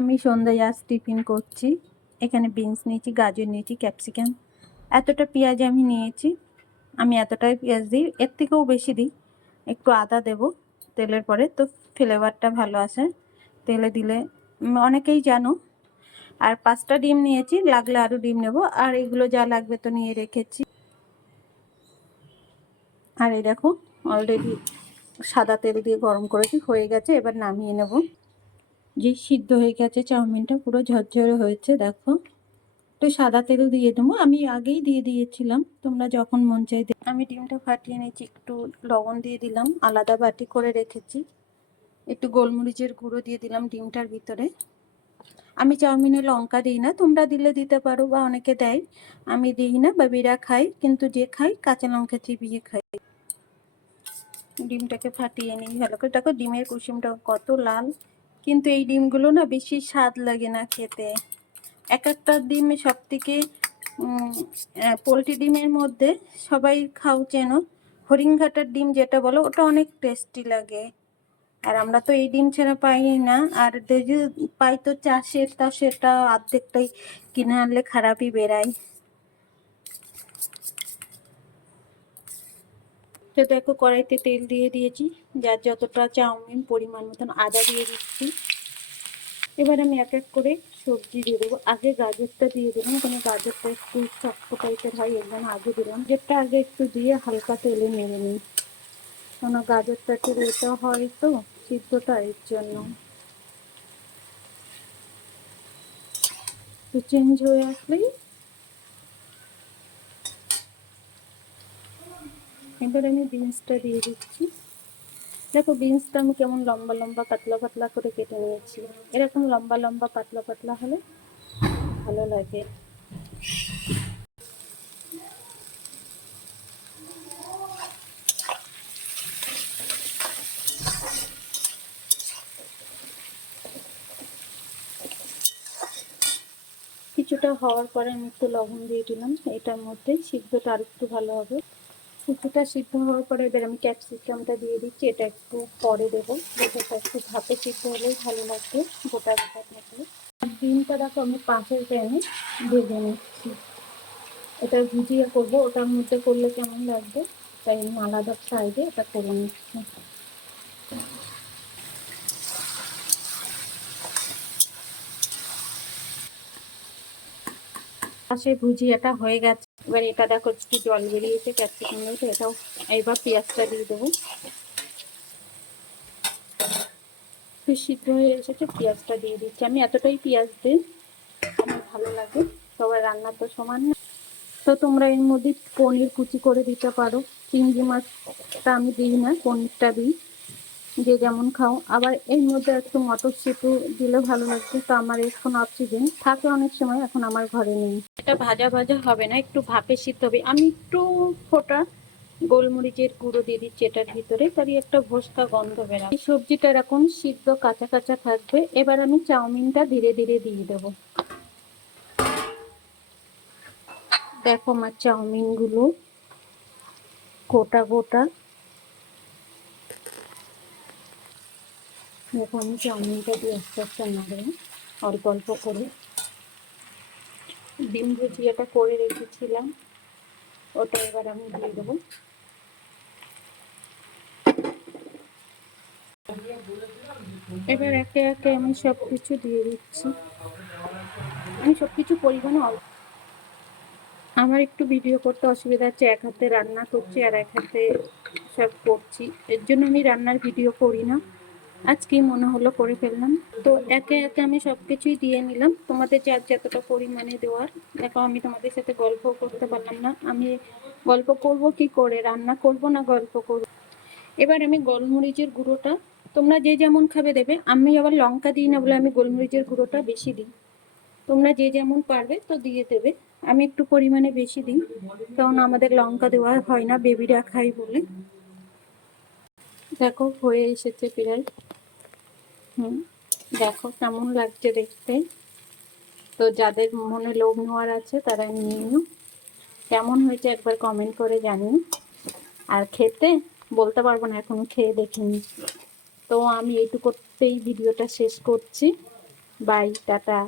আমি সন্ধ্যায় আজ টিফিন করছি। এখানে বিনস নিয়েছি, গাজর নিয়েছি, ক্যাপসিকাম, এতটা পেঁয়াজ আমি নিয়েছি। আমি এতটাই পেঁয়াজ দিই, এর থেকেও বেশি দিই। একটু আদা দেব তেলের পরে, তো ফ্লেভারটা ভালো আসে তেলে দিলে, অনেকেই জানো। আর 5টা ডিম নিয়েছি, লাগলে আরও ডিম নেব। আর এগুলো যা লাগবে তো নিয়ে রেখেছি। আর এই দেখো অলরেডি সাদা তেল দিয়ে গরম করেছি, হয়ে গেছে। এবার নামিয়ে নেব। যে সিদ্ধ হয়ে গেছে চাউমিনটা, পুরো ঝরঝরে হয়েছে। দেখো একটু সাদা তেল দিয়ে দেবো, আমি আগেই দিয়ে দিয়েছিলাম, তোমরা যখন মন চাই। আমি ডিমটা ফাটিয়ে নিয়েছি, একটু লবণ দিয়ে দিলাম, আলাদা বাটি করে রেখেছি। একটু গোলমরিচের গুঁড়ো দিয়ে দিলাম ডিমটার ভিতরে। আমি চাউমিনে লঙ্কা দিই না, তোমরা দিলে দিতে পারো, বা অনেকে দেয়। আমি দিই না, বেবিরা খাই, কিন্তু যে খাই কাঁচা লঙ্কা চিবিয়ে খাই। ডিমটাকে ফাটিয়ে নিই ভালো করে। দেখো ডিমের কুসুমটা কত লাল, কিন্তু এই ডিমগুলো না বেশি স্বাদ লাগে না খেতে। এক একটা ডিমে সব থেকে পোলট্রি ডিমের মধ্যে সবাই খাও চেনো, হরিণঘাটার ডিম যেটা বলো, ওটা অনেক টেস্টি লাগে। আর আমরা তো এই ডিম ছাড়া পাই না। আর যদি পাই তো চাষের, তা সেটা অর্ধেকটাই কিনে আনলে খারাপই বেরায়। তো দেখো কড়াইতে তেল দিয়ে দিয়েছি, যার যতটা চাউমিন পরিমাণ মতন আদা দিয়ে দিচ্ছি। এবার আমি এক এক করে সবজি দিয়ে দেবো। আগে গাজরটা দিয়ে দিলাম, কারণ গাজরটা একটু শক্ত টাইপের হয়, এর জন্য আগে দিলাম। যেটা আগে একটু দিয়ে হালকা তেলে নেড়ে নিই, কারণ গাজরটা একটু রেটা হয় তো সিদ্ধটা, এর জন্য। তো চেঞ্জ হয়ে আসলেই এবার আমি বিনসটা দিয়ে দিচ্ছি। দেখো বিনসটা আমি কেমন লম্বা লম্বা পাতলা পাতলা করে কেটে নিয়েছি। এরকম লম্বা লম্বা পাতলা পাতলা হলে ভালো লাগে। কিছুটা হওয়ার পরে আমি একটু লবণ দিয়ে দিলাম, এটার মধ্যে সিদ্ধটা আর একটু ভালো হবে। কিছুটা সিদ্ধ হওয়ার পরে এবার আমি ক্যাপসিকামটা দিয়ে দিচ্ছি। এটা একটু পরে দেবো, যেটা একটু ভাপে সিদ্ধ হলেই ভালো লাগবে, গোটা গোটা থাকলে। আর ডিমটা দেখো আমি পাশের প্যানে ভেজে নিচ্ছি। এটা ভুজিয়ে করবো, ওটার মধ্যে করলে কেমন লাগবে, তাই আমি আলাদা সাইডে এটা করে নিচ্ছি। পাশে ভুজিয়াটা হয়ে গেছে। এবার এটা দেখো একটু জল বেরিয়েছে ক্যাপসিকাম দিয়ে, এটাও এবার পেঁয়াজটা দিয়ে দেবো। একটু সিদ্ধ হয়ে এসেছে, পেঁয়াজটা দিয়ে দিচ্ছি। আমি এতটাই পেঁয়াজ দিই, আমার ভালো লাগে। সবার রান্না তো সমান না। তো তোমরা এর মধ্যে পনির কুচি করে দিতে পারো। চিংড়ি মাছটা আমি দিই না, পনিরটা দিই, যে যেমন খাও। আবার এর মধ্যে একটু মটরশুঁটি দিলে ভালো লাগবে। তো আমার এখন অক্সিজেন থাকে অনেক সময়, এখন আমার ঘরে নেই। এটা ভাজা ভাজা হবে না, একটু ভাপে সিদ্ধ হবে। আমি একটু ফোটা গোলমরিচের গুঁড়ো দিয়ে দিচ্ছি এটার ভিতরে, তারই একটা ভোস্তা গন্ধ বেরোয়। এই সবজিটা এরকম সিদ্ধ কাঁচা কাঁচা থাকবে। এবার আমি চাউমিনটা ধীরে ধীরে দিয়ে দেবো। দেখো আমার চাউমিনগুলো গোটা গোটা। দেখো আমি চাউমিনটা দিয়ে আস্তে আস্তে নাড়ব, অল্প অল্প করে। ডিম ভুজিয়াটা করে রেখেছিলাম, ওটা এবার আমি দিয়ে দেবো। এবার একে একে আমি সব কিছু দিয়ে দিচ্ছি। আমি সব কিছু পরিমাণে অল্প। আমার একটু ভিডিও করতে অসুবিধা হচ্ছে, এক হাতে রান্না করছি আর এক হাতে সব করছি, এর জন্য আমি রান্নার ভিডিও করি না। আজকেই মনে হলো করে ফেললাম। তো একে একে আমি সব কিছুই দিয়ে নিলাম, তোমাদের যার যতটা পরিমাণে দেওয়ার। দেখো আমি তোমাদের সাথে গল্প করতে পারলাম না, আমি গল্প করব কি করে, রান্না করব না গল্প করব। এবার আমি গোলমরিচের গুঁড়োটা, তোমরা যে যেমন খাবে দেবে। আমি আবার লঙ্কা দিই না বলে আমি গোলমরিচের গুঁড়োটা বেশি দিই। তোমরা যে যেমন পারবে তো দিয়ে দেবে। আমি একটু পরিমাণে বেশি দিই, কারণ আমাদের লঙ্কা দেওয়া হয় না, বেবিরা খাই বলে। দেখো হয়ে এসেছে প্রায়। দেখো কেমন লাগছে দেখতে। তো যাদের মনে লোভ নেওয়ার আছে তারা নিয়ে নিও। কেমন হয়েছে একবার কমেন্ট করে জানিও। আর খেতে বলতে পারবো না, এখনো খেয়ে দেখিনি। তো আমি এইটুকুতেই ভিডিওটা শেষ করছি। Bye, tata.